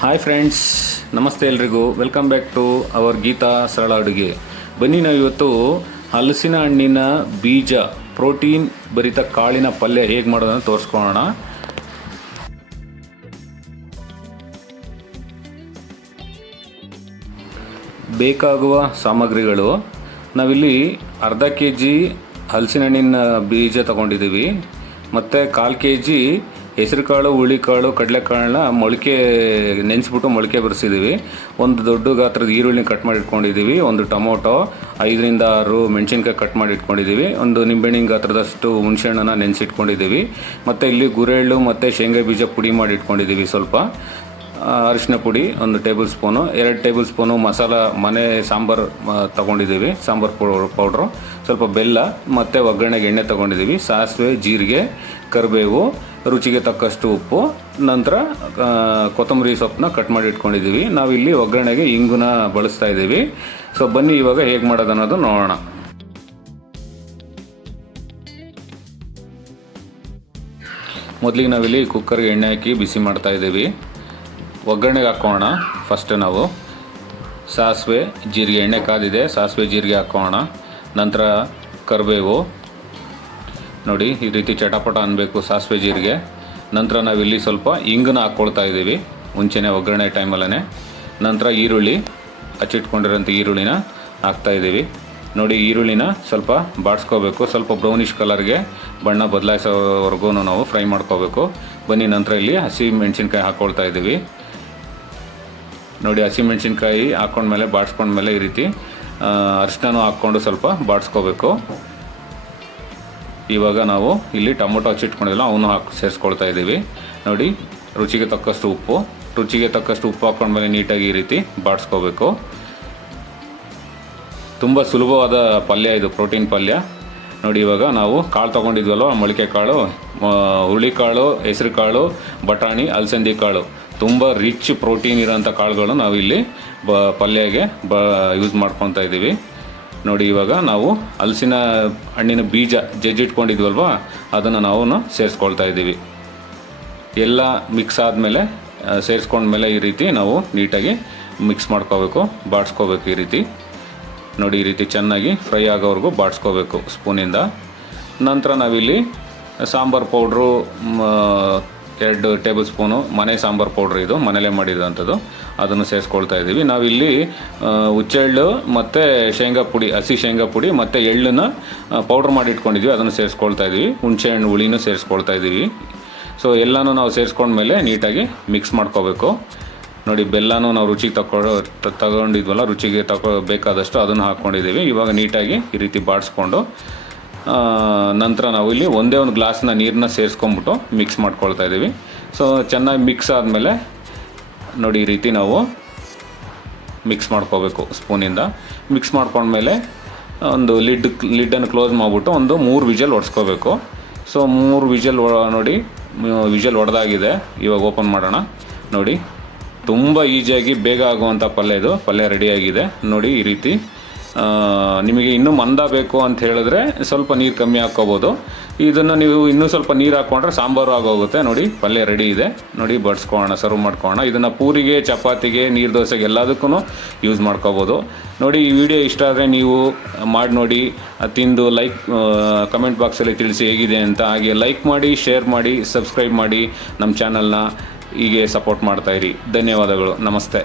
Hi friends, ನಮಸ್ತೆ ಎಲ್ರಿಗೂ. Welcome back to our Geetha ಸರಳ ಅಡುಗೆ. ಬನ್ನಿ, ನಾವು ಇವತ್ತು ಹಲಸಿನ ಹಣ್ಣಿನ ಬೀಜ ಪ್ರೋಟೀನ್ ಭರಿತ ಕಾಳಿನ ಪಲ್ಯ ಹೇಗೆ ಮಾಡೋದನ್ನು ತೋರಿಸ್ಕೊಳ್ಳೋಣ. ಬೇಕಾಗುವ ಸಾಮಗ್ರಿಗಳು: ನಾವಿಲ್ಲಿ ಅರ್ಧ kg ಹಲಸಿನ ಹಣ್ಣಿನ ಬೀಜ ತಗೊಂಡಿದ್ದೀವಿ, ಮತ್ತು 1/4 kg ಹೆಸರುಕಾಳು, ಹುಳಿಕಾಳು, ಕಡಲೆಕಾಳನ್ನ ಮೊಳಕೆ ನೆನೆಸ್ಬಿಟ್ಟು ಮೊಳಕೆ ಬರೆಸಿದ್ದೀವಿ. ಒಂದು ದೊಡ್ಡ ಗಾತ್ರದ ಈರುಳ್ಳಿ ಕಟ್ ಮಾಡಿ ಇಟ್ಕೊಂಡಿದ್ದೀವಿ. ಒಂದು ಟೊಮೊಟೊ, 5ರಿಂದ 6 ಮೆಣಸಿನ್ಕಾಯಿ ಕಟ್ ಮಾಡಿ ಇಟ್ಕೊಂಡಿದ್ದೀವಿ. ಒಂದು ನಿಂಬೆಹಣ್ಣಿನ ಗಾತ್ರದಷ್ಟು ಹುಣಸೆಹಣ್ಣನ್ನು ನೆನೆಸಿಟ್ಕೊಂಡಿದ್ದೀವಿ. ಮತ್ತು ಇಲ್ಲಿ ಗುರೆಳ್ಳು ಮತ್ತು ಶೇಂಗಾ ಬೀಜ ಪುಡಿ ಮಾಡಿ ಇಟ್ಕೊಂಡಿದ್ದೀವಿ. ಸ್ವಲ್ಪ ಅರಿಶಿನ ಪುಡಿ 1 table spoon, 2 table spoon masala ಮನೆ ಸಾಂಬಾರು ತೊಗೊಂಡಿದ್ದೀವಿ, ಸಾಂಬಾರು ಪೌಡ್ರು, ಸ್ವಲ್ಪ ಬೆಲ್ಲ, ಮತ್ತು ಒಗ್ಗರಣೆಗೆ ಎಣ್ಣೆ ತೊಗೊಂಡಿದ್ದೀವಿ. ಸಾಸಿವೆ, ಜೀರಿಗೆ, ಕರಿಬೇವು, ರುಚಿಗೆ ತಕ್ಕಷ್ಟು ಉಪ್ಪು, ನಂತರ ಕೊತ್ತಂಬರಿ ಸೊಪ್ಪನ್ನ ಕಟ್ ಮಾಡಿ ಇಟ್ಕೊಂಡಿದ್ದೀವಿ. ನಾವಿಲ್ಲಿ ಒಗ್ಗರಣೆಗೆ ಇಂಗುನ ಬಳಸ್ತಾ ಇದ್ದೀವಿ. ಸೊ ಬನ್ನಿ ಇವಾಗ ಹೇಗೆ ಮಾಡೋದು ಅನ್ನೋದು ನೋಡೋಣ. ಮೊದಲಿಗೆ ನಾವಿಲ್ಲಿ ಕುಕ್ಕರ್ಗೆ ಎಣ್ಣೆ ಹಾಕಿ ಬಿಸಿ ಮಾಡ್ತಾ ಇದ್ದೀವಿ. ಒಗ್ಗರಣೆಗೆ ಹಾಕೋಣ. ಫಸ್ಟ್ ನಾವು ಸಾಸಿವೆ, ಜೀರಿಗೆ, ಎಣ್ಣೆ ಕಾದಿದೆ, ಸಾಸಿವೆ ಜೀರಿಗೆ ಹಾಕೋಣ. ನಂತರ ಕರಿಬೇವು ನೋಡಿ, ಈ ರೀತಿ ಚಟಪಟ ಅನ್ನಬೇಕು ಸಾಸಿವೆ ಜೀರಿಗೆ. ನಂತರ ನಾವಿಲ್ಲಿ ಸ್ವಲ್ಪ ಇಂಗನ್ನ ಹಾಕ್ಕೊಳ್ತಾ ಇದ್ದೀವಿ ಮುಂಚೆನೇ ಒಗ್ಗರಣೆ ಟೈಮಲ್ಲೇ. ನಂತರ ಈರುಳ್ಳಿ, ಹಚ್ಚಿಟ್ಕೊಂಡಿರೋಂಥ ಈರುಳ್ಳಿನ ಹಾಕ್ತಾಯಿದ್ದೀವಿ. ನೋಡಿ, ಈರುಳ್ಳಿನ ಸ್ವಲ್ಪ ಬಾಡಿಸ್ಕೋಬೇಕು, ಸ್ವಲ್ಪ ಬ್ರೌನಿಷ್ ಕಲರ್ಗೆ ಬಣ್ಣ ಬದಲಾಯಿಸೋವರೆಗೂ ನಾವು ಫ್ರೈ ಮಾಡ್ಕೋಬೇಕು. ಬನ್ನಿ, ನಂತರ ಇಲ್ಲಿ ಹಸಿ ಮೆಣಸಿನ್ಕಾಯಿ ಹಾಕ್ಕೊಳ್ತಾ ಇದ್ದೀವಿ. ನೋಡಿ, ಹಸಿ ಮೆಣಸಿನ್ಕಾಯಿ ಹಾಕ್ಕೊಂಡ್ಮೇಲೆ ಬಾಡಿಸ್ಕೊಂಡ್ಮೇಲೆ ಈ ರೀತಿ ಅರಿಶಿನೂ ಹಾಕ್ಕೊಂಡು ಸ್ವಲ್ಪ ಬಾಡಿಸ್ಕೋಬೇಕು. ಇವಾಗ ನಾವು ಇಲ್ಲಿ ಟೊಮೊಟೊ ಹಚ್ಚಿಟ್ಕೊಂಡಿಲ್ಲ, ಅವನು ಸೇರಿಸ್ಕೊಳ್ತಾ ಇದ್ದೀವಿ. ನೋಡಿ, ರುಚಿಗೆ ತಕ್ಕಷ್ಟು ಉಪ್ಪು ಹಾಕ್ಕೊಂಡ್ಮೇಲೆ ನೀಟಾಗಿ ಈ ರೀತಿ ಬಾಡಿಸ್ಕೋಬೇಕು. ತುಂಬ ಸುಲಭವಾದ ಪಲ್ಯ ಇದು, ಪ್ರೋಟೀನ್ ಪಲ್ಯ. ನೋಡಿ, ಇವಾಗ ನಾವು ಕಾಳು ತೊಗೊಂಡಿದ್ವಲ್ವ, ಮೊಳಕೆ ಕಾಳು, ಹುಳಿಕಾಳು, ಹೆಸರು ಕಾಳು, ಬಟಾಣಿ, ಅಲಸಂದಿ ಕಾಳು, ತುಂಬ ರಿಚ್ ಪ್ರೋಟೀನ್ ಇರೋಂಥ ಕಾಳುಗಳು ನಾವಿಲ್ಲಿ ಪಲ್ಯಗೆ ಯೂಸ್ ಮಾಡ್ಕೊತಾ ಇದ್ದೀವಿ. ನೋಡಿ, ಇವಾಗ ನಾವು ಹಲಸಿನ ಹಣ್ಣಿನ ಬೀಜ ಜಜ್ಜಿಟ್ಕೊಂಡಿದ್ವಲ್ವ, ಅದನ್ನು ನಾವು ಸೇರಿಸ್ಕೊಳ್ತಾ ಇದ್ದೀವಿ. ಎಲ್ಲ ಮಿಕ್ಸ್ ಆದಮೇಲೆ ಸೇರಿಸ್ಕೊಂಡ್ಮೇಲೆ ಈ ರೀತಿ ನಾವು ನೀಟಾಗಿ ಮಿಕ್ಸ್ ಮಾಡ್ಕೋಬೇಕು, ಬಾಡಿಸ್ಕೋಬೇಕು. ಈ ರೀತಿ ನೋಡಿ, ಈ ರೀತಿ ಚೆನ್ನಾಗಿ ಫ್ರೈ ಆಗೋವರೆಗೂ ಬಾಡಿಸ್ಕೋಬೇಕು ಸ್ಪೂನಿಂದ. ನಂತರ ನಾವಿಲ್ಲಿ ಸಾಂಬಾರು ಪೌಡ್ರು 2 ಟೇಬಲ್ ಸ್ಪೂನು ಮನೆ ಸಾಂಬಾರು ಪೌಡ್ರ್, ಇದು ಮನೇಲೇ ಮಾಡಿರೋಂಥದ್ದು, ಅದನ್ನು ಸೇರಿಸ್ಕೊಳ್ತಾ ಇದ್ದೀವಿ. ನಾವಿಲ್ಲಿ ಹುಚ್ಚೆಳ್ಳು ಮತ್ತು ಶೇಂಗಾ ಪುಡಿ, ಹಸಿ ಶೇಂಗಾ ಪುಡಿ ಮತ್ತು ಎಳ್ಳನ್ನು ಪೌಡ್ರ್ ಮಾಡಿ ಇಟ್ಕೊಂಡಿದ್ದೀವಿ, ಅದನ್ನು ಸೇರಿಸ್ಕೊಳ್ತಾ ಇದ್ದೀವಿ. ಹುಣಸೆಹಣ್ಣು ಹುಳಿನೂ ಸೇರಿಸ್ಕೊಳ್ತಾ ಇದ್ದೀವಿ. ಸೊ ಎಲ್ಲನೂ ನಾವು ಸೇರಿಸ್ಕೊಂಡ್ಮೇಲೆ ನೀಟಾಗಿ ಮಿಕ್ಸ್ ಮಾಡ್ಕೋಬೇಕು. ನೋಡಿ, ಬೆಲ್ಲನೂ ನಾವು ರುಚಿಗೆ ತಗೊಂಡಿದ್ವಲ್ಲ, ರುಚಿಗೆ ಬೇಕಾದಷ್ಟು ಅದನ್ನು ಹಾಕ್ಕೊಂಡಿದ್ದೀವಿ. ಇವಾಗ ನೀಟಾಗಿ ಈ ರೀತಿ ಬಾಡಿಸ್ಕೊಂಡು ನಂತರ ನಾವು ಇಲ್ಲಿ ಒಂದೇ ಒಂದು ಗ್ಲಾಸ್ನ ನೀರನ್ನ ಸೇರಿಸ್ಕೊಂಬಿಟ್ಟು ಮಿಕ್ಸ್ ಮಾಡ್ಕೊಳ್ತಾ ಇದ್ದೀವಿ. ಸೊ ಚೆನ್ನಾಗಿ ಮಿಕ್ಸ್ ಆದಮೇಲೆ ನೋಡಿ, ಈ ರೀತಿ ನಾವು ಮಿಕ್ಸ್ ಮಾಡ್ಕೋಬೇಕು ಸ್ಪೂನಿಂದ. ಮಿಕ್ಸ್ ಮಾಡ್ಕೊಂಡ್ಮೇಲೆ ಒಂದು ಲಿಡ್ಡನ್ನು ಕ್ಲೋಸ್ ಮಾಡಿಬಿಟ್ಟು ಒಂದು 3 ವಿಷಲ್ ಹೊಡ್ಸ್ಕೋಬೇಕು. ಸೊ 3 ವಿಷಲ್ ನೋಡಿ, ವಿಷಲ್ ಹೊಡೆದಾಗಿದೆ. ಇವಾಗ ಓಪನ್ ಮಾಡೋಣ. ನೋಡಿ, ತುಂಬ ಈಸಿಯಾಗಿ ಬೇಗ ಆಗುವಂಥ ಪಲ್ಯ ಇದು. ಪಲ್ಯ ರೆಡಿಯಾಗಿದೆ. ನೋಡಿ, ಈ ರೀತಿ ನಿಮಗೆ ಇನ್ನೂ ಮಂದ ಬೇಕು ಅಂತ ಹೇಳಿದ್ರೆ ಸ್ವಲ್ಪ ನೀರು ಕಮ್ಮಿ ಹಾಕ್ಕೋಬೋದು. ಇದನ್ನು ನೀವು ಇನ್ನೂ ಸ್ವಲ್ಪ ನೀರು ಹಾಕ್ಕೊಂಡ್ರೆ ಸಾಂಬಾರು ಆಗೋಗುತ್ತೆ. ನೋಡಿ, ಪಲ್ಯ ರೆಡಿ ಇದೆ. ನೋಡಿ, ಬಡಿಸ್ಕೊಳ್ಳೋಣ, ಸರ್ವ್ ಮಾಡ್ಕೊಳ್ಳೋಣ. ಇದನ್ನು ಪೂರಿಗೆ, ಚಪಾತಿಗೆ, ನೀರು ದೋಸೆಗೆ ಎಲ್ಲದಕ್ಕೂ ಯೂಸ್ ಮಾಡ್ಕೋಬೋದು. ನೋಡಿ, ಈ ವಿಡಿಯೋ ಇಷ್ಟ ಆದರೆ ನೀವು ಮಾಡಿ ನೋಡಿ, ತಿಂದು ಕಮೆಂಟ್ ಬಾಕ್ಸಲ್ಲಿ ತಿಳಿಸಿ ಹೇಗಿದೆ ಅಂತ. ಹಾಗೆ ಲೈಕ್ ಮಾಡಿ, ಶೇರ್ ಮಾಡಿ, ಸಬ್ಸ್ಕ್ರೈಬ್ ಮಾಡಿ, ನಮ್ಮ ಚಾನಲ್ನ ಹೀಗೆ ಸಪೋರ್ಟ್ ಮಾಡ್ತಾಯಿರಿ. ಧನ್ಯವಾದಗಳು. ನಮಸ್ತೆ.